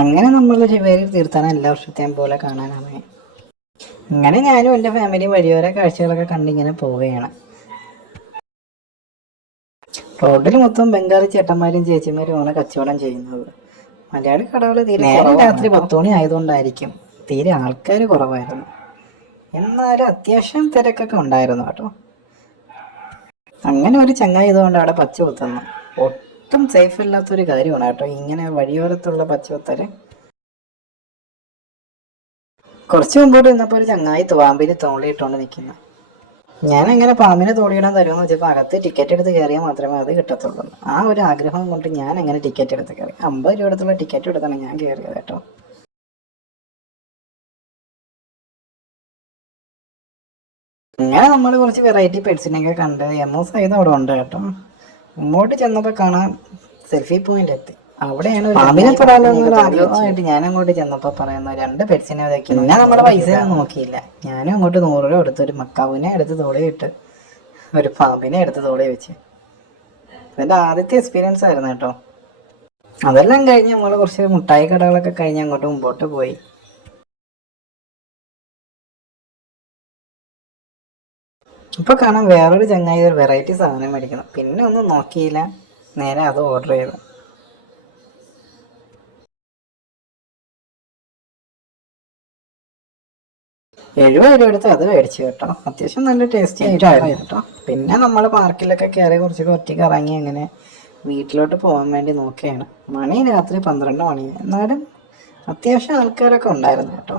അങ്ങനെ നമ്മൾ ശിവേരി തീർത്ഥാടനം എല്ലാ വർഷത്തെയും പോലെ കാണാനാണ്. അങ്ങനെ ഞാനും എൻ്റെ ഫാമിലി വഴിയോര കാഴ്ചകളൊക്കെ കണ്ടിങ്ങനെ പോവുകയാണ്. റോഡിൽ മൊത്തം ബംഗാളി ചേട്ടന്മാരും ചേച്ചിമാരും ആണ് കച്ചവടം ചെയ്യുന്നത്. മലയാളി കടകൾ തീരെ രാത്രി 10 മണി ആയതുകൊണ്ടായിരിക്കും തീരെ ആൾക്കാർ കുറവായിരുന്നു. എന്നാലും അത്യാവശ്യം തിരക്കൊക്കെ ഉണ്ടായിരുന്നു കേട്ടോ. അങ്ങനെ ഒരു ചങ്ങായി ഇതുകൊണ്ട് അവിടെ പച്ച കുത്തുന്നു. ഒട്ടും സേഫ് ഇല്ലാത്തൊരു കാര്യമാണ് കേട്ടോ ഇങ്ങനെ വഴിയോരത്തുള്ള പച്ച കുത്തല്. കുറച്ച് മുമ്പോട്ട് നിന്നപ്പോൾ ഒരു ചങ്ങായി പാമ്പിന് തോളിയിട്ടുകൊണ്ട് നിൽക്കുന്നു. ഞാൻ അങ്ങനെ പാമ്പിനെ തോളിയിടാൻ തരുമെന്ന് വെച്ചപ്പോൾ അകത്ത് ടിക്കറ്റ് എടുത്ത് കയറിയാൽ മാത്രമേ അത് കിട്ടത്തുള്ളൂ. ആ ഒരു ആഗ്രഹം കൊണ്ട് ഞാൻ അങ്ങനെ ടിക്കറ്റ് എടുത്ത് കയറി. 50 രൂപ അടുത്തുള്ള ടിക്കറ്റ് എടുത്താണ് ഞാൻ കയറിയത് കേട്ടോ. അങ്ങനെ നമ്മൾ കുറച്ച് വെറൈറ്റി പെറ്റ്സിനെയൊക്കെ കണ്ട് എമോസ് ആയത് അവിടെ ഉണ്ട് കേട്ടോ. മുമ്പോട്ട് ചെന്നപ്പോൾ കാണാൻ സെൽഫി പോയിന്റ് എത്തി. അവിടെയാണ് പാമ്പിനെ തൊടാനുള്ള ആഗ്രഹമായിട്ട് ഞാൻ അങ്ങോട്ട് ചെന്നപ്പോൾ പറയുന്ന 2 പെറ്റ്സിനെ ഇതൊക്കെ. പിന്നെ നമ്മുടെ പൈസ ഒന്നും നോക്കിയില്ല. ഞാനും അങ്ങോട്ട് 100 രൂപ എടുത്ത് ഒരു മക്കാവിനെ എടുത്ത് തോളി ഇട്ട് ഒരു പാമ്പിനെ എടുത്ത് തോളി വെച്ച്. ഇതിൻ്റെ ആദ്യത്തെ എക്സ്പീരിയൻസ് ആയിരുന്നു കേട്ടോ. അതെല്ലാം കഴിഞ്ഞ് നമ്മൾ കുറച്ച് മുട്ടായി കടകളൊക്കെ കഴിഞ്ഞ് അങ്ങോട്ട് മുമ്പോട്ട് പോയി. ഇപ്പൊ കാണാൻ വേറൊരു ചങ്ങായി ഒരു വെറൈറ്റി സാധനം മേടിക്കണം. പിന്നെ ഒന്നും നോക്കിയില്ല, നേരെ അത് ഓർഡർ ചെയ്തു. 70 രൂപ എടുത്ത് അത് മേടിച്ചു കേട്ടോ. അത്യാവശ്യം നല്ല ടേസ്റ്റി ആയിട്ടായിരുന്നു കേട്ടോ. പിന്നെ നമ്മൾ പാർക്കിലൊക്കെ കയറി കുറച്ചൊക്കെ ഒറ്റയ്ക്ക് ഇറങ്ങി അങ്ങനെ വീട്ടിലോട്ട് പോകാൻ വേണ്ടി നോക്കുകയാണ്. മണി രാത്രി 12 മണി. എന്നാലും അത്യാവശ്യം ആൾക്കാരൊക്കെ ഉണ്ടായിരുന്നു കേട്ടോ.